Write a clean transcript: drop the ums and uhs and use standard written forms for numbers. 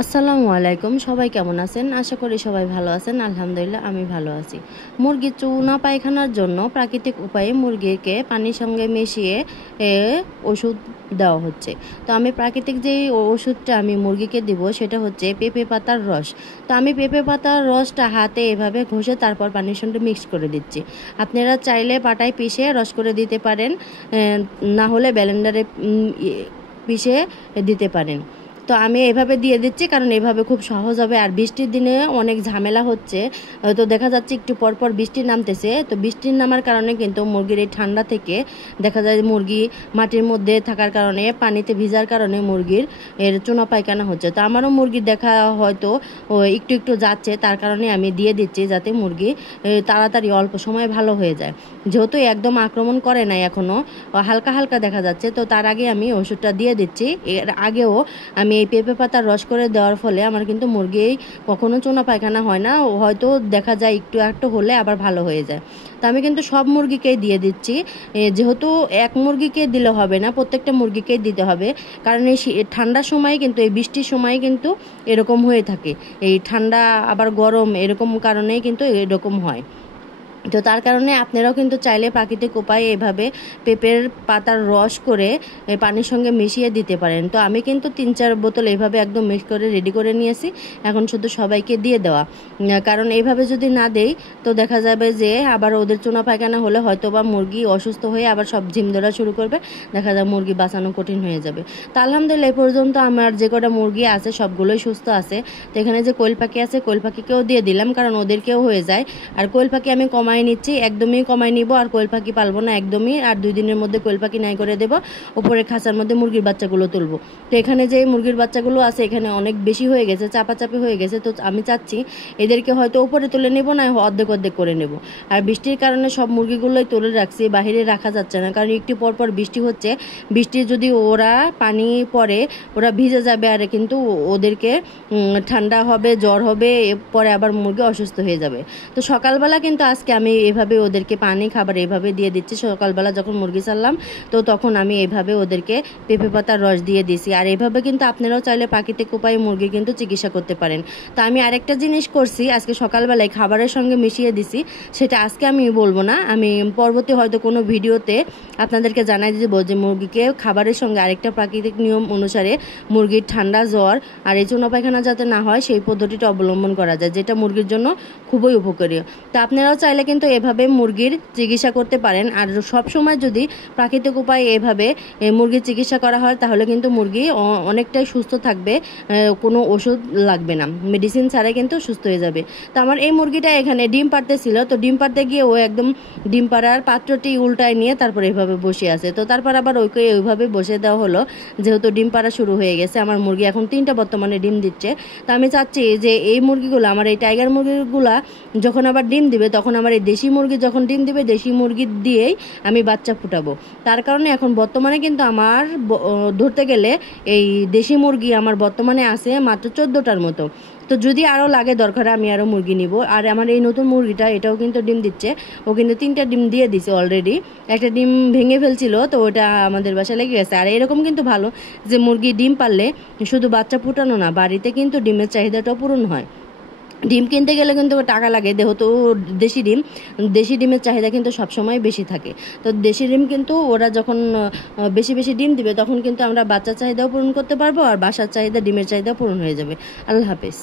আসসালামু আলাইকুম। সবাই কেমন আছেন? আশা করি সবাই ভালো আছেন। আলহামদুলিল্লাহ আমি ভালো আছি। মুরগির চুনা পায়খানার জন্য প্রাকৃতিক উপায়ে মুরগিকে পানির সঙ্গে মিশিয়ে ওষুধ দেওয়া হচ্ছে। তো আমি প্রাকৃতিক যেই ওষুধটা আমি মুরগিকে দিব সেটা হচ্ছে পেঁপে পাতার রস। তো আমি পেঁপে পাতার রসটা হাতে এভাবে ঘষে তারপর পানির সঙ্গে মিক্স করে দিচ্ছি। আপনারা চাইলে পাটায় পিষে রস করে দিতে পারেন, না হলে ব্লেন্ডারে পিষে দিতে পারেন। তো আমি এভাবে দিয়ে দিচ্ছি কারণ এভাবে খুব সহজ হবে। আর বৃষ্টির দিনে অনেক ঝামেলা হচ্ছে, তো দেখা যাচ্ছে একটু পরপর বৃষ্টি নামতেছে। তো বৃষ্টির নামার কারণে কিন্তু মুরগির এই ঠান্ডা থেকে দেখা যায় মুরগি মাটির মধ্যে থাকার কারণে, পানিতে ভিজার কারণে মুরগির চুনা পায়খানা হচ্ছে। তো আমারও মুরগির দেখা হয়তো একটু একটু যাচ্ছে, তার কারণে আমি দিয়ে দিচ্ছি যাতে মুরগি তাড়াতাড়ি অল্প সময় ভালো হয়ে যায়। যেহেতু একদম আক্রমণ করে নাই, এখনও হালকা হালকা দেখা যাচ্ছে, তো তার আগে আমি ওষুধটা দিয়ে দিচ্ছি। এর আগেও আমি এই পেঁপে পাতার রস করে দেওয়ার ফলে আমার কিন্তু মুরগি কখনো চুনা পায়খানা হয় না, হয়তো দেখা যায় একটু একটু হলে আবার ভালো হয়ে যায়। তো আমি কিন্তু সব মুরগিকেই দিয়ে দিচ্ছি, যেহেতু এক মুরগিকে দিলে হবে না, প্রত্যেকটা মুরগিকেই দিতে হবে। কারণ এই ঠান্ডার সময় কিন্তু, এই বৃষ্টির সময় কিন্তু এরকম হয়ে থাকে। এই ঠান্ডা আবার গরম এরকম কারণেই কিন্তু এরকম হয়। তো তার কারণে আপনারাও কিন্তু চাইলে প্রাকৃতিক উপায়ে এভাবে পেঁপের পাতার রস করে পানির সঙ্গে মিশিয়ে দিতে পারেন। তো আমি কিন্তু 3-4 বোতল এইভাবে একদম মিক্স করে রেডি করে নিয়েছি, এখন শুধু সবাইকে দিয়ে দেওয়া। কারণ এইভাবে যদি না দেই তো দেখা যাবে যে আবার ওদের চুনা পায়খানা হলে হয়তো বা মুরগি অসুস্থ হয়ে আবার সব ঝিম ধরা শুরু করবে, দেখা যায় মুরগি বাঁচানো কঠিন হয়ে যাবে। তো আলহামদুলিল্লাহ এই পর্যন্ত আমার যে কটা মুরগি আছে সবগুলোই সুস্থ আছে। তো এখানে যে কোয়েল পাখি আছে, কোয়েল পাখিকেও দিয়ে দিলাম কারণ ওদেরকেও হয়ে যায়। আর কোয়েল পাখি আমি কমাই নিচ্ছি, একদমই কমাই নিব, আর কোয়েল পাখি পালবো না একদমই। আর 2 দিনের মধ্যে কোয়েল পাখি নাই করে দেব, উপরে খাঁচার মধ্যে মুরগির বাচ্চাগুলো তুলবো। তো এখানে যে মুরগির বাচ্চাগুলো আছে এখানে অনেক বেশি হয়ে গেছে, চাপাচাপি হয়ে গেছে। তো আমি চাচ্ছি এদেরকে হয়তো উপরে তুলে নেব, না অর্ধেক অর্ধেক করে নেব। আর বৃষ্টির কারণে সব মুরগিগুলোই তুলে রাখছি, বাহিরে রাখা যাচ্ছে না কারণ একটু পরপর বৃষ্টি হচ্ছে। বৃষ্টি যদি ওরা পানি পরে ওরা ভিজে যাবে, আর কিন্তু ওদেরকে ঠান্ডা হবে, জ্বর হবে, পরে আবার মুরগি অসুস্থ হয়ে যাবে। তো সকালবেলা কিন্তু আজকে আমি এভাবে ওদেরকে পানি খাবার এভাবে দিয়ে দিচ্ছি। সকালবেলা যখন মুরগি ছাড়লাম তো তখন আমি এভাবে ওদেরকে পেঁপে পাতার রস দিয়ে দিছি। আর এভাবে কিন্তু আপনারাও চাইলে প্রাকৃতিক উপায়ে মুরগি কিন্তু চিকিৎসা করতে পারেন। তো আমি আরেকটা জিনিস করছি, আজকে সকালবেলায় খাবারের সঙ্গে মিশিয়ে দিছি, সেটা আজকে আমি বলবো না, আমি পরবর্তী হয়তো কোনো ভিডিওতে আপনাদেরকে জানাই দেবো যে মুরগিকে খাবারের সঙ্গে আরেকটা প্রাকৃতিক নিয়ম অনুসারে মুরগির ঠান্ডা, জ্বর আর এই চুনা পায়খানা যাতে না হয় সেই পদ্ধতিটা অবলম্বন করা যায়, যেটা মুরগির জন্য খুবই উপকারী। তো আপনারাও চাইলে কিন্তু এভাবে মুরগির চিকিৎসা করতে পারেন। আর সব সময় যদি প্রাকৃতিক উপায়ে এভাবে মুরগির চিকিৎসা করা হয় তাহলে কিন্তু মুরগি অনেকটাই সুস্থ থাকবে, কোনো ওষুধ লাগবে না, মেডিসিন ছাড়াই কিন্তু সুস্থ হয়ে যাবে। তো আমার এই মুরগিটা এখানে ডিম পাড়তেছিল, তো ডিম পাড়তে গিয়ে ও একদম ডিম পাড়ার পাত্রটি উল্টায় নিয়ে তারপর এভাবে বসে আছে। তো তারপর আবার ওইকে ওইভাবে বসে দেওয়া হলো, যেহেতু ডিম পাড়া শুরু হয়ে গেছে। আমার মুরগি এখন 3টা বর্তমানে ডিম দিচ্ছে। তো আমি চাচ্ছি যে এই মুরগিগুলো, আমার এই টাইগার মুরগিগুলা যখন আবার ডিম দিবে তখন আমার এই দেশি মুরগি যখন ডিম দিবে, দেশি মুরগি দিয়েই আমি বাচ্চা ফুটাবো। তার কারণে এখন বর্তমানে কিন্তু আমার ধরতে গেলে এই দেশি মুরগি আমার বর্তমানে আছে মাত্র 14টার মতো। তো যদি আরও লাগে দরকার আমি আরও মুরগি নিব। আর আমার এই নতুন মুরগিটা এটাও কিন্তু ডিম দিচ্ছে, ও কিন্তু 3টা ডিম দিয়ে দিছে অলরেডি। একটা ডিম ভেঙে ফেলছিল, তো ওটা আমাদের বাসায় লেগে গেছে। আর এরকম কিন্তু ভালো যে মুরগি ডিম পারলে শুধু বাচ্চা ফুটানো না, বাড়িতে কিন্তু ডিমের চাহিদাটাও পূরণ হয়। ডিম কিনতে গেলে কিন্তু টাকা লাগে, যেহেতু দেশি ডিমের চাহিদা কিন্তু সবসময় বেশি থাকে। তো দেশি ডিম কিন্তু ওরা যখন বেশি বেশি ডিম দিবে তখন কিন্তু আমরা বাচ্চার চাহিদাও পূরণ করতে পারবো, আর বাসার চাহিদা, ডিমের চাহিদা পূরণ হয়ে যাবে। আল্লাহ হাফেজ।